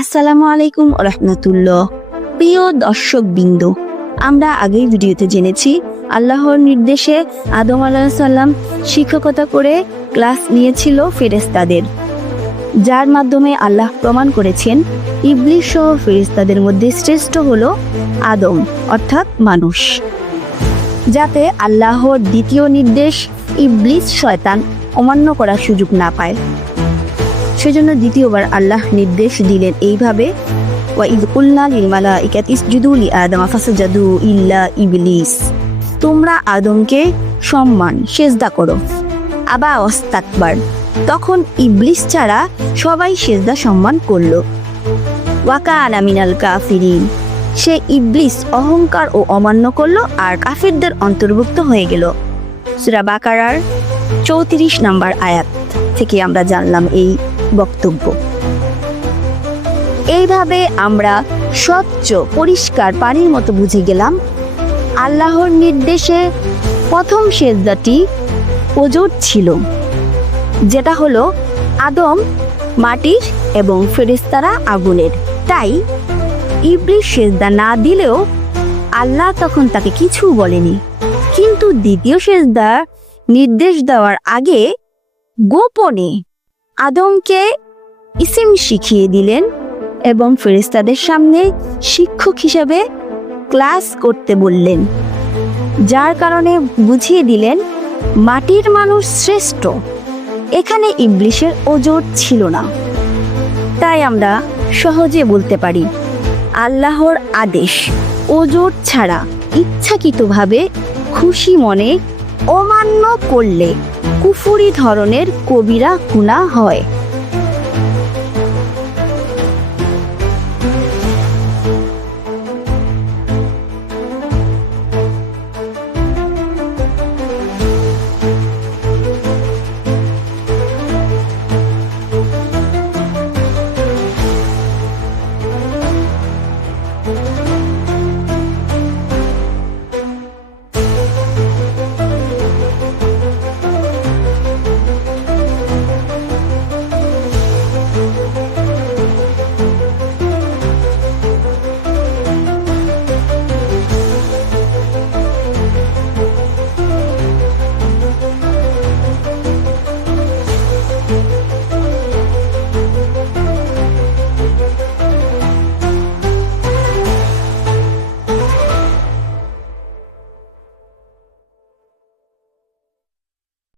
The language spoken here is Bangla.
আসসালামু আলাইকুম রহমতুল্লাহ প্রিয় দর্শক বিন্দু আমরা আগেই ভিডিওতে জেনেছি আল্লাহর নির্দেশে আদম আলাহিসাল্লাম শিক্ষকতা করে ক্লাস নিয়েছিল ফেরেস্তাদের যার মাধ্যমে আল্লাহ প্রমাণ করেছেন ইবলিশ সহ ফেরেস্তাদের মধ্যে শ্রেষ্ঠ হল আদম, অর্থাৎ মানুষ। যাতে আল্লাহর দ্বিতীয় নির্দেশ ইবলিস শয়তান অমান্য করার সুযোগ না পায়। সেজন্য দ্বিতীয়বার আল্লাহ নির্দেশ দিলেন এইভাবে ফাসাজাদু ইল্লা তোমরা আদমকে সম্মান, সেজদা করো। আবা অস্তাকবার তখন ইবলিস ছাড়া সবাই সেজদা সম্মান করল। ওয়াকা আলামিনাল কাফিরিন। সে ইবলিস অহংকার ও অমান্য করল আর কাফিরদের অন্তর্ভুক্ত হয়ে গেল। সুরা বাকারার চৌত্রিশ নম্বর আয়াত থেকে আমরা জানলাম এই বক্তব্য। এইভাবে আমরা স্বচ্ছ, পরিষ্কার পানির মতো বুঝে গেলাম। আল্লাহর নির্দেশে প্রথম সেজদাটি ওজোর ছিল, যেটা হলো আদম, মাটির এবং ফেরিস্তারা আগুনের। তাই ইবলিশ সেজদা না দিলেও আল্লাহ তখন তাকে কিছু বলেনি। কিন্তু দ্বিতীয় সেজদা নির্দেশ দেওয়ার আগে গোপনে আদমকে ইসিম শিখিয়ে দিলেন এবং ফেরিস্তাদের সামনে শিক্ষক হিসাবে ক্লাস করতে বললেন, যার কারণে বুঝিয়ে দিলেন, মাটির মানুষ শ্রেষ্ঠ, এখানে ইবলিশের ওজোর ছিল না। তাই আমরা সহজে বলতে পারি, আল্লাহর আদেশ, ওজোর ছাড়া ইচ্ছাকৃতভাবে খুশি মনে অমান্য করলে কুফুরি ধরনের কবিরা গুণা হয়।